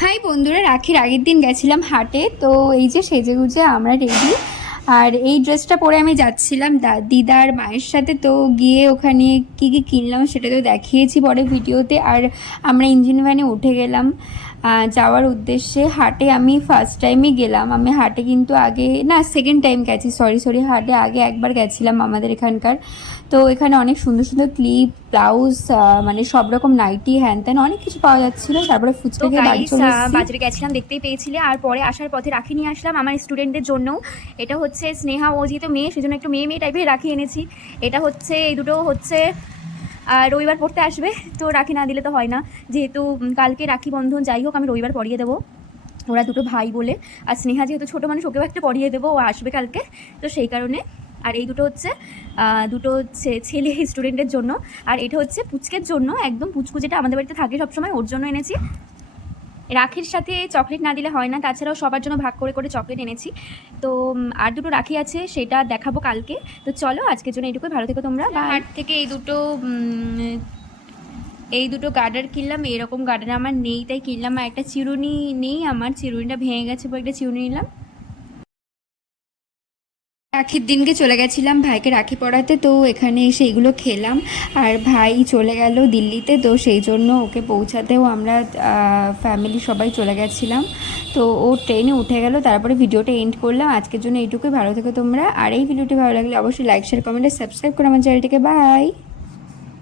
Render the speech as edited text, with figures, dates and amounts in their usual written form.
High বন্ধুরা, রাখির আগের দিন গেছিলাম হাটে। তো এই যে সেজেগুজে আমরা রেডি। আর এই ড্রেসটা পরে আমি যাচ্ছিলাম দিদার মায়ের সাথে। তো গিয়ে ওখানে কি কি কিনলাম সেটা তো দেখিয়েছি পরে ভিডিওতে। আর আমরা ইঞ্জিন ভ্যানে উঠে গেলাম যাওয়ার উদ্দেশ্যে। হাটে আমি ফার্স্ট টাইমই গেলাম। আমি হাটে কিন্তু আগে না, সেকেন্ড টাইম গেছি, সরি হাটে আগে একবার গেছিলাম আমাদের এখানকার। তো এখানে অনেক সুন্দর সুন্দর ক্লিপ, ব্লাউজ, মানে সব রকম নাইটি, হ্যান ত্যান অনেক কিছু পাওয়া যাচ্ছিলো। তারপরে ফুচকা খেয়ে বাড়ি চলে এসেছি। বাজারে গেছিলাম, দেখতেই পেয়েছিলে। আর পরে আসার পথে রাখি নিয়ে আসলাম আমার স্টুডেন্টদের জন্য। এটা হচ্ছে স্নেহা, ও যেহেতু মেয়ে সেজন্য একটু মেয়ে টাইপের রাখি এনেছি। এটা হচ্ছে, এই দুটো হচ্ছে রবিবার পড়তে আসবে, তো রাখি না দিলে তো হয় না, যেহেতু কালকে রাখি বন্ধন। যাই হোক, আমি রবিবার পরিয়ে দেবো, ওরা দুটো ভাই বলে। আর স্নেহা যেহেতু ছোটো মানুষ, ওকেও একটা পরিয়ে দেবো, ও আসবে কালকে, তো সেই কারণে। আর এই দুটো হচ্ছে ছেলে স্টুডেন্টের জন্য। আর এটা হচ্ছে পুচকের জন্য, একদম পুচকু যেটা আমাদের বাড়িতে থাকে সবসময়, ওর জন্য এনেছি। রাখির সাথে চকলেট না দিলে হয় না, তাছাড়াও সবার জন্য ভাগ করে করে চকলেট এনেছি। তো আর দুটো রাখি আছে, সেটা দেখাবো কালকে। তো চলো, আজকের জন্য এইটুকুই, ভালো থেকো তোমরা। হাট থেকে এই দুটো গার্ডার কিনলাম। এরকম গার্ডার আমার নেই, তাই কিনলাম। আর একটা চিরুনি নেই, আমার চিরুনিটা ভেঙে গেছে, বলে একটা চিরুনি নিলাম। রাখির দিনকে চলে গেছিলাম ভাইকে রাখি পরাতে। তো এখানে এসে এইগুলো খেলাম। আর ভাই চলে গেল দিল্লিতে, তো সেই জন্য ওকে পৌঁছাতেও আমরা ফ্যামিলি সবাই চলে গেছিলাম। তো ও ট্রেনে উঠে গেল, তারপরে ভিডিওটা এন্ড করলাম। আজকের জন্য এইটুকুই, ভালো থেকো তোমরা। আর এই ভিডিওটি ভালো লাগলে অবশ্যই লাইক, শেয়ার, কমেন্ট, সাবস্ক্রাইব করো আমার চ্যানেলটিকে। বাই।